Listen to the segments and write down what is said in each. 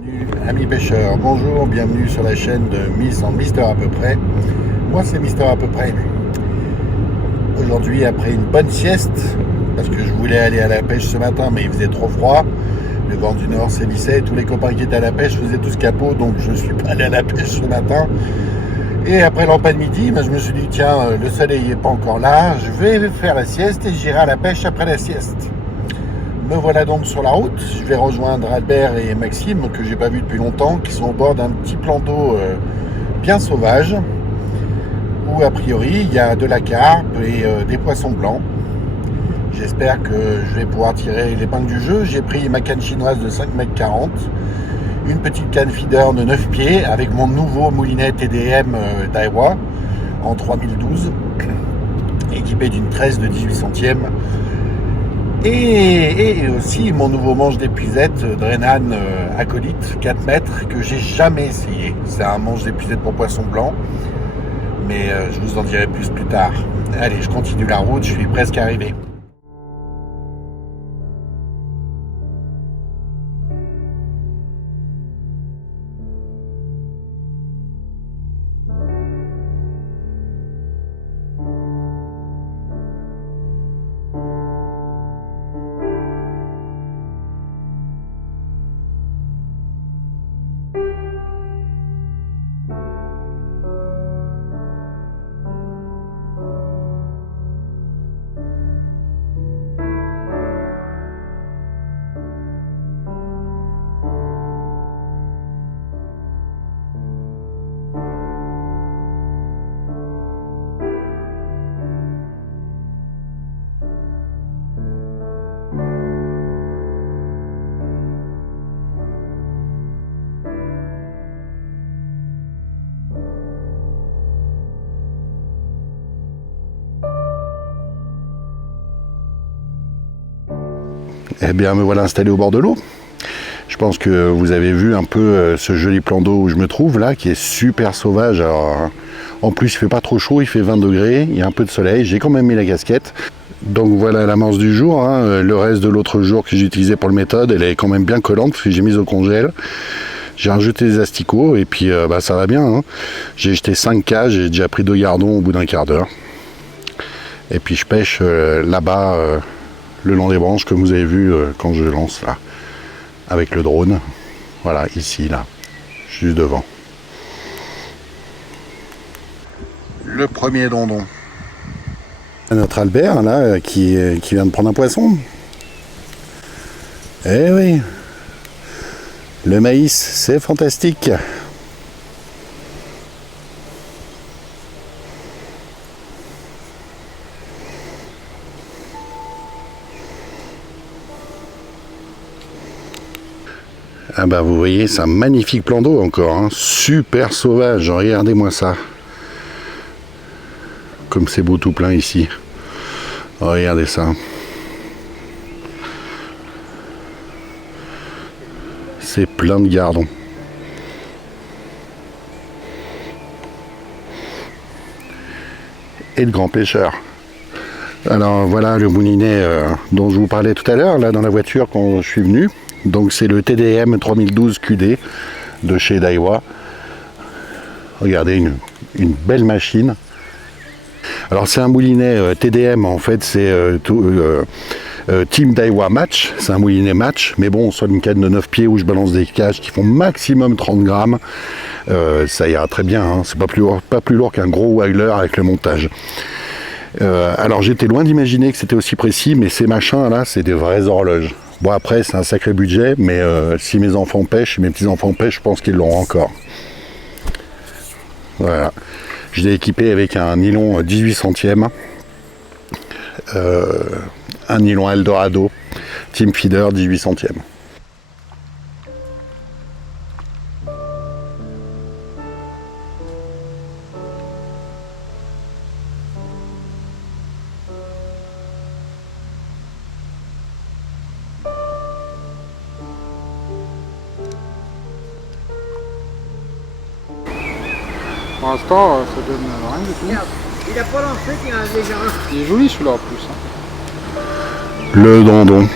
Bienvenue, amis pêcheurs, bonjour, bienvenue sur la chaîne de Mister à peu près. Moi c'est Mister à peu près. Aujourd'hui, après une bonne sieste, parce que je voulais aller à la pêche ce matin, mais il faisait trop froid. Le vent du nord sévissait, tous les copains qui étaient à la pêche faisaient tous capot, donc je ne suis pas allé à la pêche ce matin. Et après l'empas de midi, je me suis dit, tiens, le soleil n'est pas encore là, je vais faire la sieste et j'irai à la pêche après la sieste. Me voilà donc sur la route, je vais rejoindre Albert et Maxime, que j'ai pas vu depuis longtemps, qui sont au bord d'un petit plan d'eau bien sauvage, où a priori il y a de la carpe et des poissons blancs. J'espère que je vais pouvoir tirer l'épingle du jeu. J'ai pris ma canne chinoise de 5,40 m, une petite canne feeder de 9 pieds avec mon nouveau moulinet TDM Daiwa en 3012, équipé d'une tresse de 18 centièmes. Et aussi mon nouveau manche d'épuisette Drenan Acolyte 4 mètres que j'ai jamais essayé. C'est un manche d'épuisette pour poisson blanc, mais je vous en dirai plus tard. Allez, je continue la route, je suis presque arrivé. Eh bien, me voilà installé au bord de l'eau. Je pense que vous avez vu un peu ce joli plan d'eau où je me trouve là, qui est super sauvage. Alors, en plus, il fait pas trop chaud, il fait 20 degrés, il y a un peu de soleil. J'ai quand même mis la casquette. Donc voilà l'amorce du jour. Le reste de l'autre jour que j'ai utilisé pour le méthode, elle est quand même bien collante parce que j'ai mis au congèle. J'ai rajouté des asticots et puis ça va bien. J'ai jeté 5 cages, j'ai déjà pris 2 gardons au bout d'un quart d'heure. Et puis je pêche là-bas. Le long des branches, comme vous avez vu quand je lance là, avec le drone. Voilà, ici, là, juste devant. Le premier dondon. Notre Albert, là, qui vient de prendre un poisson. Eh oui, le maïs, c'est fantastique. Ah bah vous voyez, c'est un magnifique plan d'eau encore, super sauvage, regardez-moi ça. Comme c'est beau tout plein ici. Regardez ça. C'est plein de gardons. Et de grands pêcheurs. Alors voilà le moulinet dont je vous parlais tout à l'heure, là dans la voiture quand je suis venu. Donc c'est le TDM 3012 QD de chez Daiwa. Regardez, une belle machine. Alors c'est un moulinet TDM, en fait c'est Team Daiwa Match, c'est un moulinet match, mais bon, sur une canne de 9 pieds où je balance des cages qui font maximum 30 grammes, ça ira très bien, c'est pas plus lourd qu'un gros Wagler avec le montage. Alors j'étais loin d'imaginer que c'était aussi précis, mais ces machins là, c'est des vraies horloges. Bon après c'est un sacré budget, mais si mes enfants pêchent, mes petits-enfants pêchent, je pense qu'ils l'auront encore. Voilà. Je l'ai équipé avec un nylon 18 centièmes, un nylon Eldorado, Team Feeder 18 centièmes. Pour l'instant, ça donne rien du tout. Merde, il a pas lancé, il en a déjà un. Il est joli celui-là en plus. Le dondon.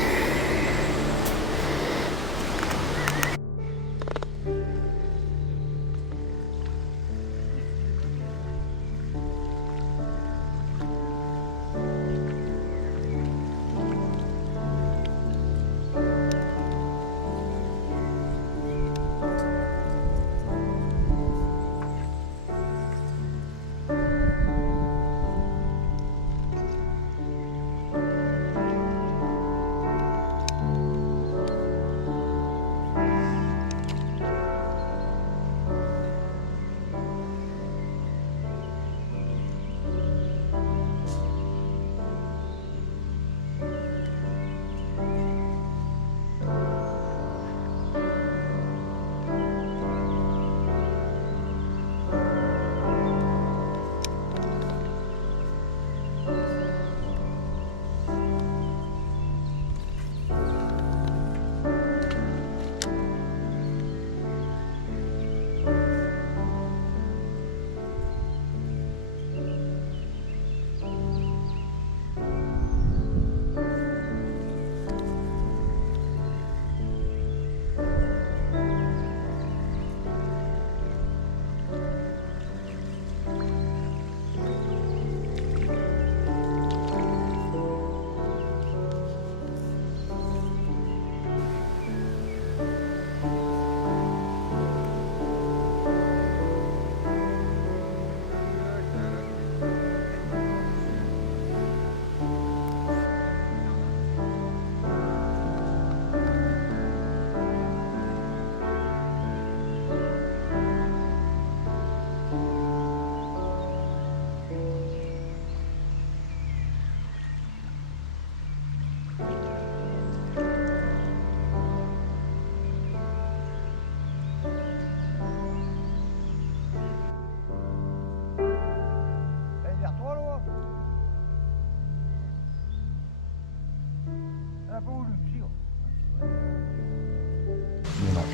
Voilà.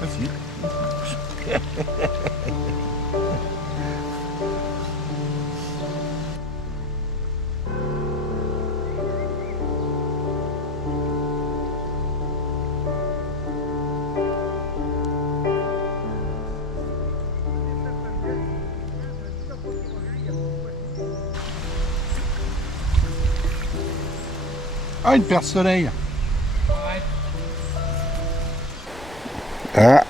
Facile. Ah, une perce soleil. Ah,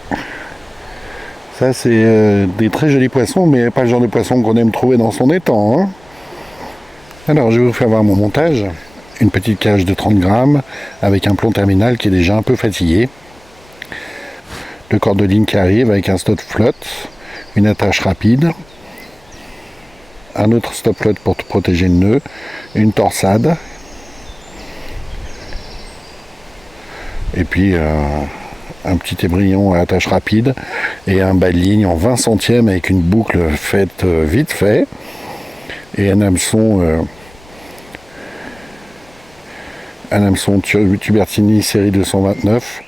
ça c'est des très jolis poissons, mais pas le genre de poisson qu'on aime trouver dans son étang. Hein. Alors je vais vous faire voir mon montage. Une petite cage de 30 grammes avec un plomb terminal qui est déjà un peu fatigué. Le corde de ligne qui arrive avec un stop flotte, une attache rapide, un autre stop flotte pour protéger le nœud, une torsade, et puis un petit ébrillon à attache rapide et un bas de ligne en 20 centièmes avec une boucle faite vite fait et un hameçon Tubertini série 229.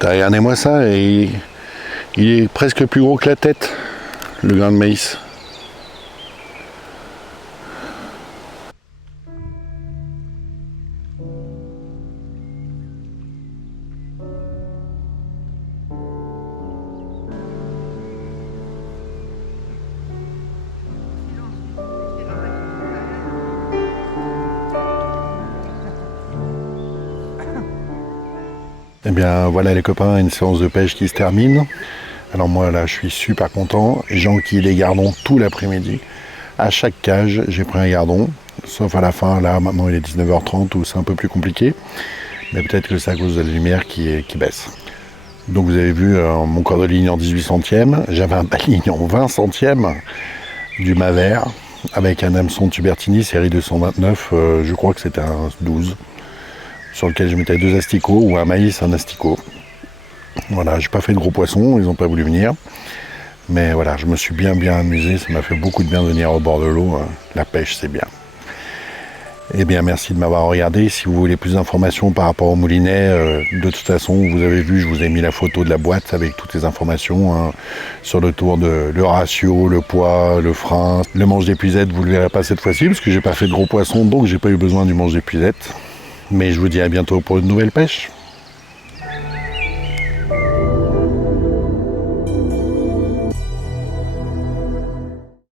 Regardez-moi ça, et il est presque plus gros que la tête, le grain de maïs. Et bien voilà les copains, une séance de pêche qui se termine. Alors moi là je suis super content, j'ai enquillé les gardons tout l'après-midi. À chaque cage j'ai pris un gardon, sauf à la fin, là maintenant il est 19h30 où c'est un peu plus compliqué. Mais peut-être que c'est à cause de la lumière qui baisse. Donc vous avez vu mon corde de ligne en 18 centièmes, j'avais un bas de ligne en 20 centièmes, du Maver, avec un hameçon Tubertini série 229, je crois que c'était un 12. Sur lequel je mettais 2 asticots ou un maïs, un asticot. Voilà, j'ai pas fait de gros poissons, ils n'ont pas voulu venir. Mais voilà, je me suis bien amusé, ça m'a fait beaucoup de bien de venir au bord de l'eau. La pêche, c'est bien. Eh bien, merci de m'avoir regardé. Si vous voulez plus d'informations par rapport au moulinet, de toute façon, vous avez vu, je vous ai mis la photo de la boîte avec toutes les informations sur le tour de le ratio, le poids, le frein. Le manche d'épuisette, vous le verrez pas cette fois-ci, parce que j'ai pas fait de gros poissons, donc j'ai pas eu besoin du manche d'épuisette. Mais je vous dis à bientôt pour une nouvelle pêche.